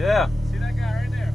Yeah. See that guy right there?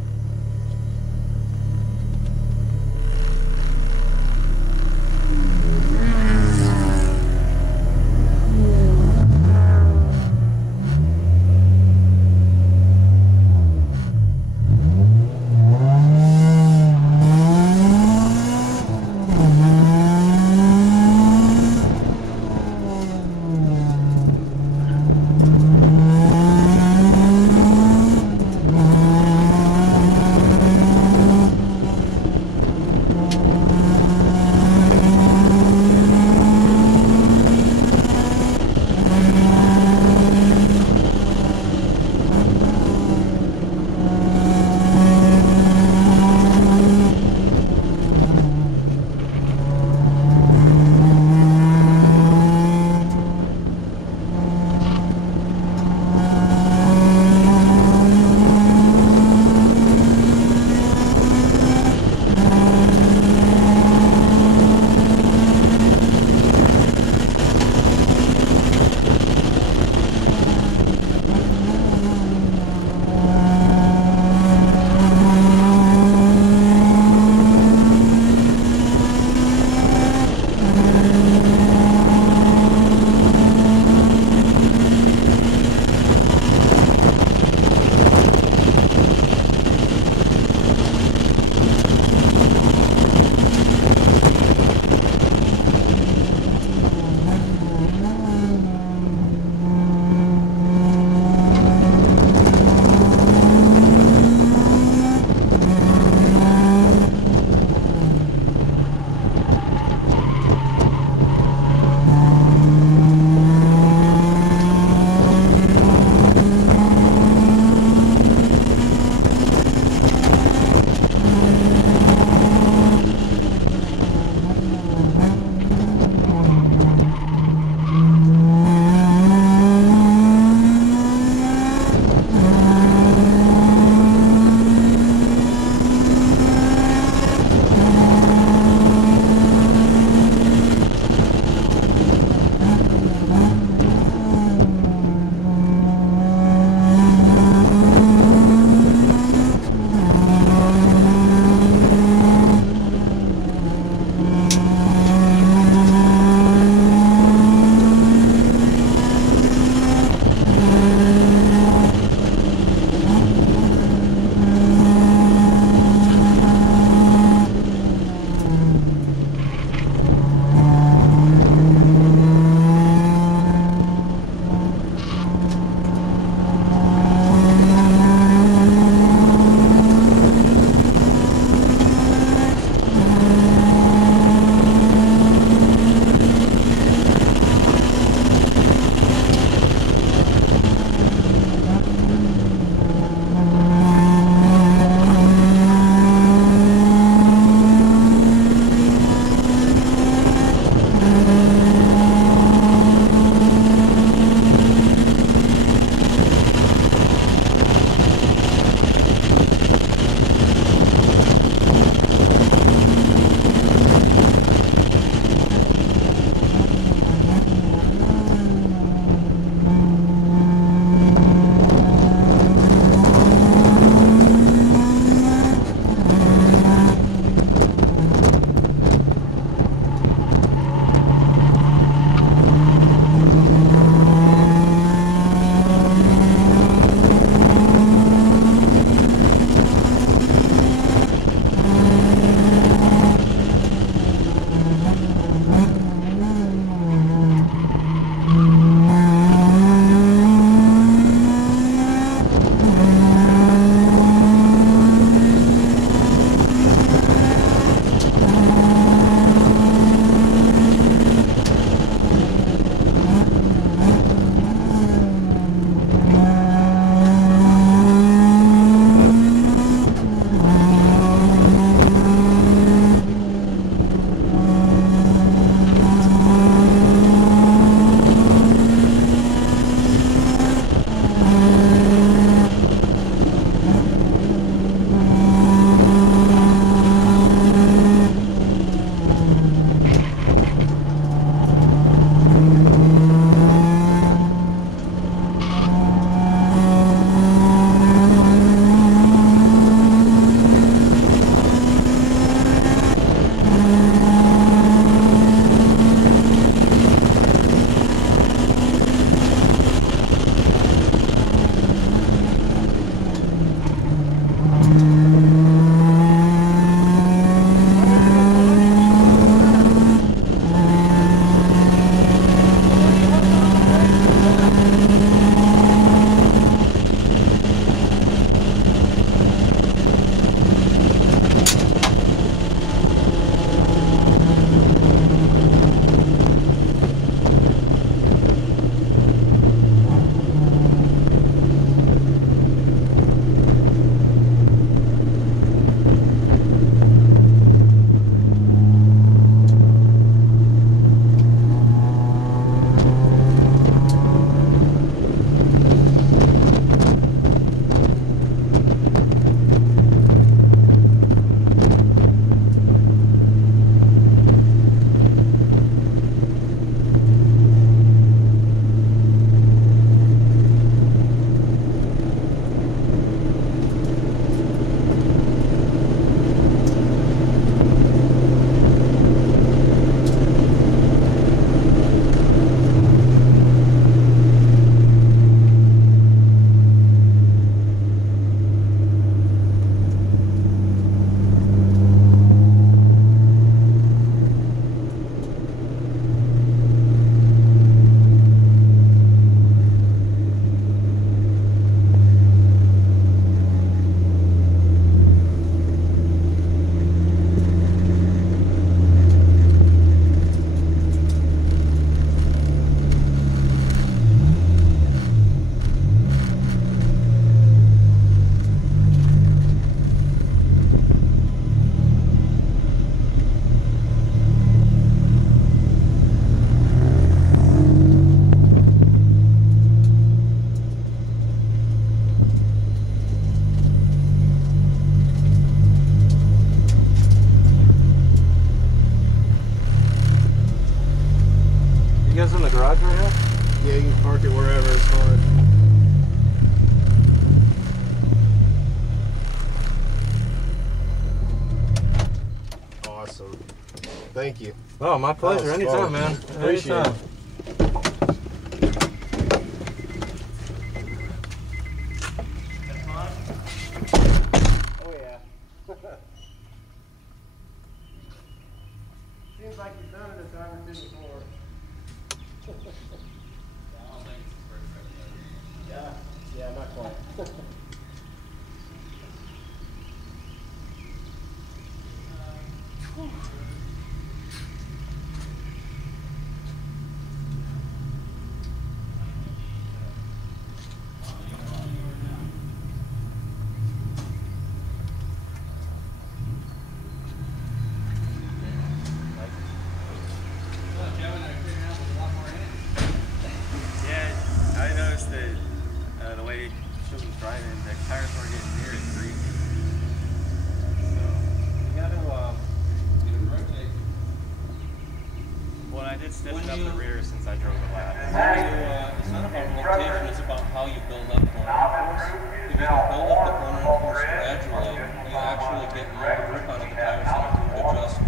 Thank you. Oh, my pleasure. Anytime, man. Appreciate it. Oh, yeah. Seems like you've done it a time or two before. Yeah, not quite. The way she was driving, the tires weren't getting near as greasy. So You gotta rotate. well, I did stiffen up the rear since I drove the last. It's not about rotation, it's about how you build up cornering force. If you can build up the cornering force gradually, you actually get more grip out of the tires than if you would just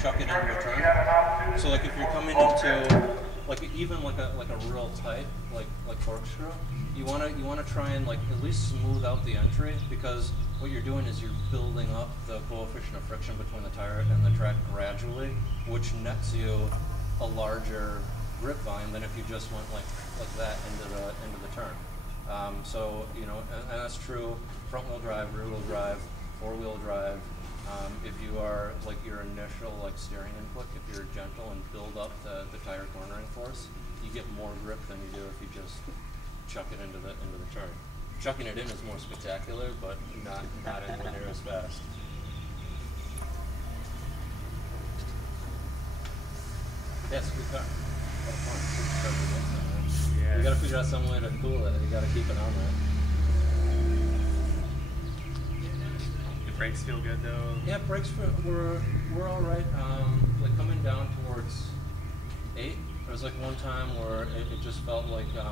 chuck it into a turn. So like if you're coming into even like a real tight like corkscrew, you wanna try and like at least smooth out the entry, because what you're doing is you're building up the coefficient of friction between the tire and the track gradually, which nets you a larger grip volume than if you just went like that into the turn. So you know, and that's true front wheel drive, rear wheel drive, four wheel drive. If you are like your initial like steering input, if you're gentle and build up the tire cornering force, you get more grip than you do if you just chuck it into the turn. Chucking it in is more spectacular, but not anywhere near as fast. Yeah, it's a good car. Yeah. You gotta figure out some way to cool it. You gotta keep it on there. The brakes feel good though. Yeah, brakes were all right. Like coming down towards 8, there was like one time where it just felt like the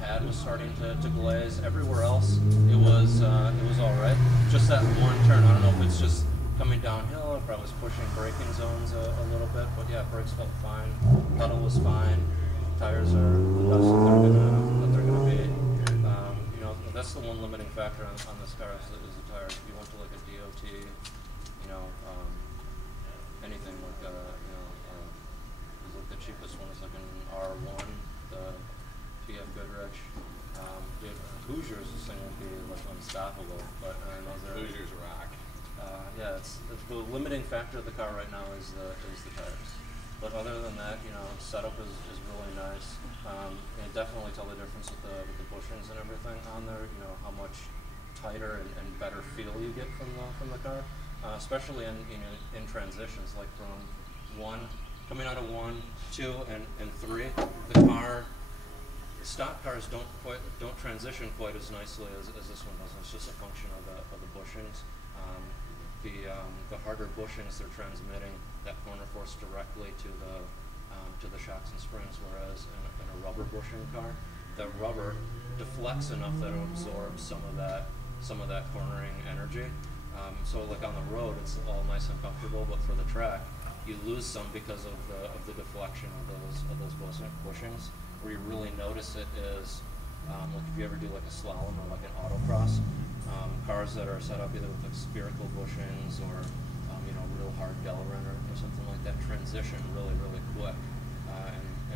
pad was starting to glaze. Everywhere else, it was all right. Just that one turn. I don't know if it's just coming downhill, if I was pushing braking zones a little bit, but yeah, brakes felt fine. Pedal was fine. Tires are the best that they're gonna be. You know, that's the one limiting factor on this car is the tires. If you went to like a DOT, you know, anything like the cheapest one is like an R1, the BF Goodrich. Hoosiers, this thing would be like unstoppable, but those are Hoosiers rock. yeah, it's the limiting factor of the car right now is the tires. But other than that, you know, setup is really nice. And definitely tell the difference with the bushings and everything on there. You know how much tighter and better feel you get from the car, especially in transitions, like from coming out of 1, 2, and 3. The car. Stock cars don't transition quite as nicely as this one does. It's just a function of the bushings. The harder bushings they're transmitting that corner force directly to the shocks and springs, whereas in a rubber bushing car, the rubber deflects enough that it absorbs some of that cornering energy. So like on the road, it's all nice and comfortable, but for the track, you lose some because of the deflection of those bushings. Where you really notice it is like if you ever do like a slalom or like an autocross, cars that are set up either with like spherical bushings or you know, real hard Delrin or something like that transition really quick,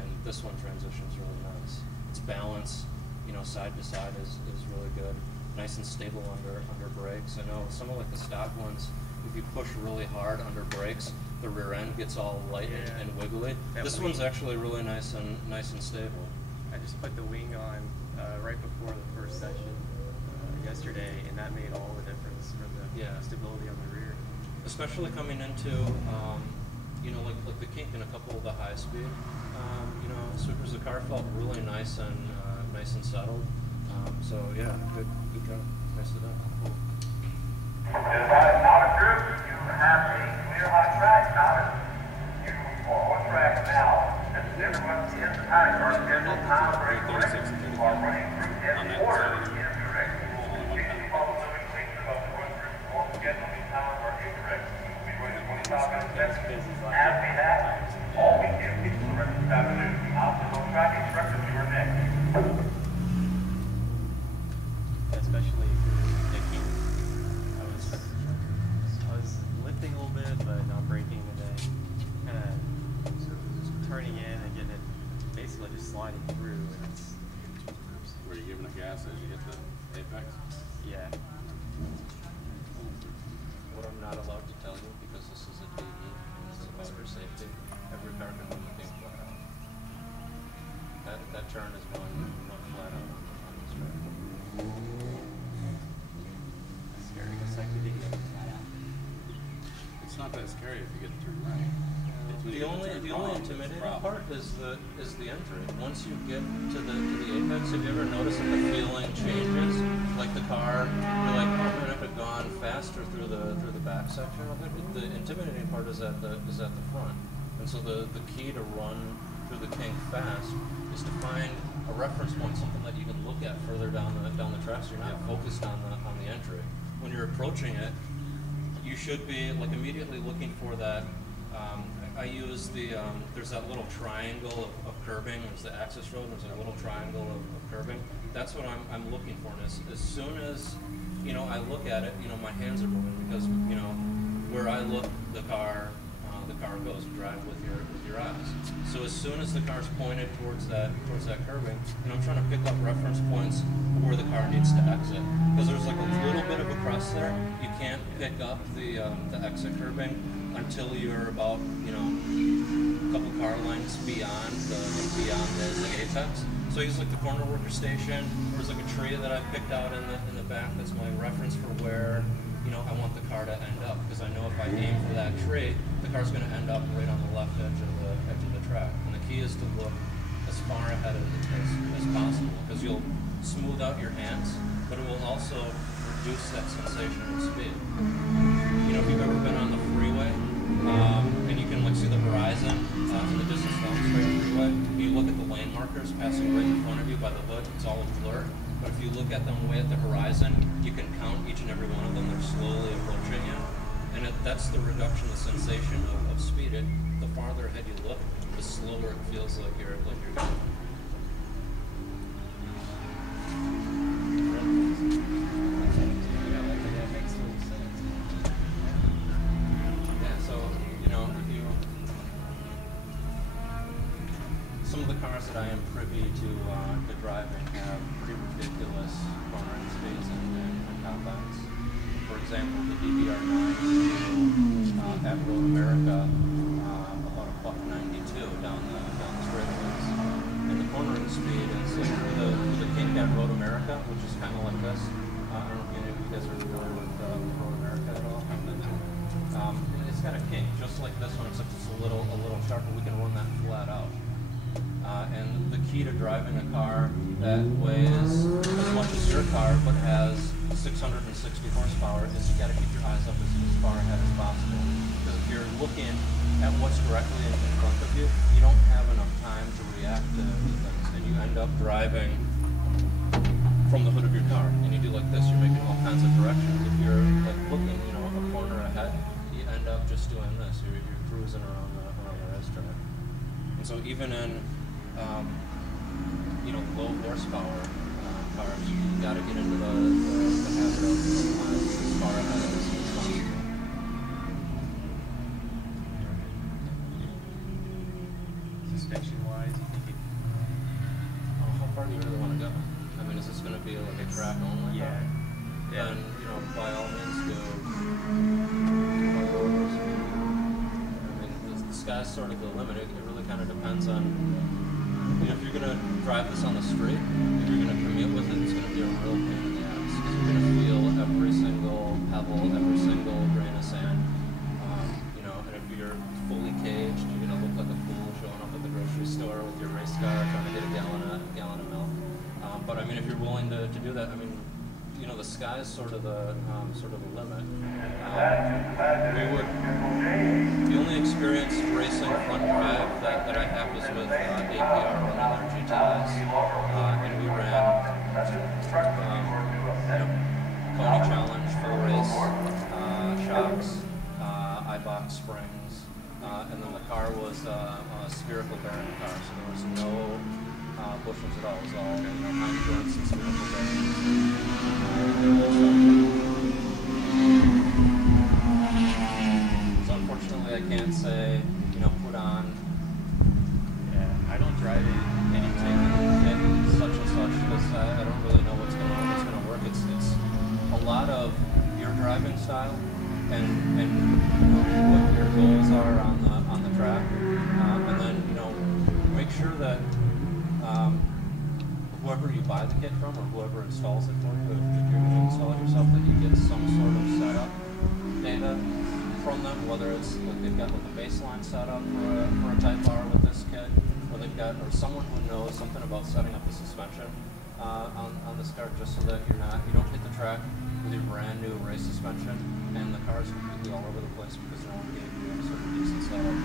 and this one transitions really nice. Its balance, you know, side to side is really good, nice and stable under brakes. I know some of like the stock ones, if you push really hard under brakes, the rear end gets all light and wiggly. This one's actually really nice and stable. I just put the wing on right before the first session yesterday, and that made all the difference for the stability on the rear. Especially coming into you know, like the kink in a couple of the high speed you know, supers. The car felt really nice and settled. So yeah, good job. Nicely done. Cool. Not a group. You have a clear hot track. You are on track now. And everyone in the paddock are scheduled time break correct. You are running through every order in direct. Please follow the indications about the run through on scheduling time are incorrect. We will be running 25 minutes. As not that scary if you get to turn right. It's when you The get to only turn the wrong only that's the intimidating problem. part is the entry. Once you get to the apex, have you ever noticed that the feeling changes? Like the car, you're like, oh man, I could have gone faster through the back section of it. The intimidating part is at the front. And so the key to run through the kink fast is to find a reference point, something that you can look at further down the track, so you're not focused on the entry. When you're approaching it, you should be like immediately looking for that. I use there's that little triangle of curbing. There's the access road. There's a little triangle of curbing. That's what I'm looking for. And as soon as I look at it, my hands are moving because where I look, the car goes. Drive with your eyes. So as soon as the car's pointed towards that curbing, I'm trying to pick up reference points where the car needs to exit. Because there's like a little bit of a crest there. You can't pick up the exit curbing until you're about a couple car lengths beyond the apex. So I use like the corner worker station. There's like a tree that I picked out in the back. That's my reference for where I want the car to end up, because I know if I aim for that tree, the car's going to end up right on the left edge of the track. And the key is to look as far ahead as possible, because you'll smooth out your hands, but it will also reduce that sensation of speed. If you've ever been on the freeway and you can see the horizon in the distance down the straight freeway, you look at the lane markers passing right in front of you by the hood, it's all a blur. But if you look at them way at the horizon, you can count each and every one of them. They're slowly approaching you. And that's the reduction of sensation of speed. The farther ahead you look, the slower it feels like you're going. Yeah, that makes total sense. Yeah, so, some of the cars that I am privy to driving have pretty ridiculous cornering speeds and comebacks. For example, the DBR9 at Road America, about a $1.92 down the straightaways. And the cornering speed is with the kink at Road America, which is kind of like this. I don't know if any of you guys are familiar with Road America at all. It's got a kink just like this one, except it's a little sharper. We can run that flat out. And the key to driving a car that weighs as much as your car but has 660 horsepower is you got to keep your eyes up as far ahead as possible. Because if you're looking at what's directly in front of you, you don't have enough time to react to things, and you end up driving from the hood of your car. And you do like this, you're making all kinds of directions. If you're looking, a corner ahead, you end up just doing this. You're cruising around the racetrack. And so even in low horsepower cars, you got to get into the habit of as far ahead as possible. Suspension-wise, you think How far do you really want to go? I mean, is this going to be like a track only? Yeah. Then, by all means go. I mean, the sky's sort of the limit. It really kind of depends on. If you're going to drive this on the street, if you're going to commute with it, it's going to be a real pain in the ass. Because you're going to feel every single pebble, every single grain of sand. And if you're fully caged, you're going to look like a fool showing up at the grocery store with your race car trying to get a gallon of milk. But I mean, if you're willing to do that, I mean, the sky is sort of the limit. The only experienced racing front drive that I have was with APR on their GTIs, and we ran Pony Challenge, full race, shocks, iBox springs, and then the car was a spherical bearing car, so there was no bushings at all. It was all high endurance and spherical bearings. So unfortunately, I can't say, put on. Yeah, I don't drive anything And such and such, because I don't really know what's going to work. It's a lot of your driving style and what your goals are on the track, and then make sure that whoever you buy the kit from or whoever installs it for you, if you're going to install it yourself, that you get some sort of setup data from them, whether it's like they've got like a baseline set up for a Type R with this kit, or they've got, or someone who knows something about setting up the suspension on this car, just so that you don't hit the track with your brand new race suspension and the car is completely all over the place because no one gave you any sort of decent setup.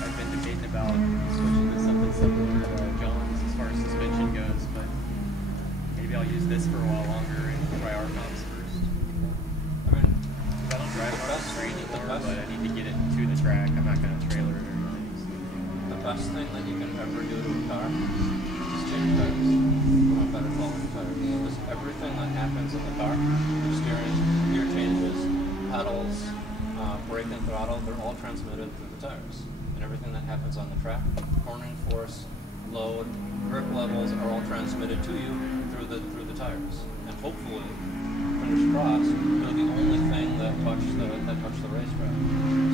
I've been debating about switching to something similar to John's as far as suspension goes, but maybe I'll use this for a while longer and try our comps first. I mean, I don't drive R3 anymore, but I need to get it to the track. I'm not going to trailer it or anything. So. the best thing that you can ever do to a car is change tires. You want better quality tires. Because everything that happens in the car, your steering, gear changes, pedals, brake and throttle, they're all transmitted through the tires. And everything that happens on the track, cornering force, load, grip levels are all transmitted to you through the tires. And hopefully, fingers crossed, they're the only thing that touch the racetrack.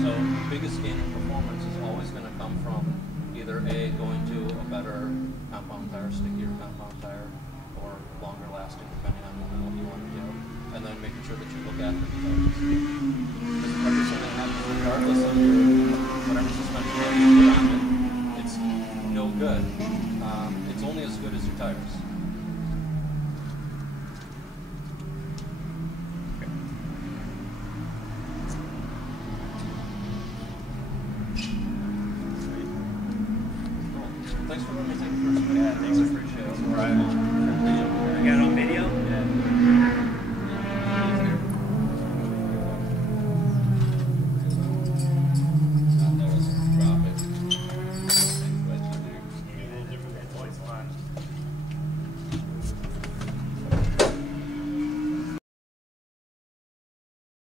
So the biggest gain in performance is always going to come from either A, going to a better compound tire, stickier compound tire, or longer lasting, depending on what you want to do, and then making sure that you look after the tires. Because everything that happens regardless of whatever suspension you put on it, it's no good. It's only as good as your tires. Thanks for letting me take the first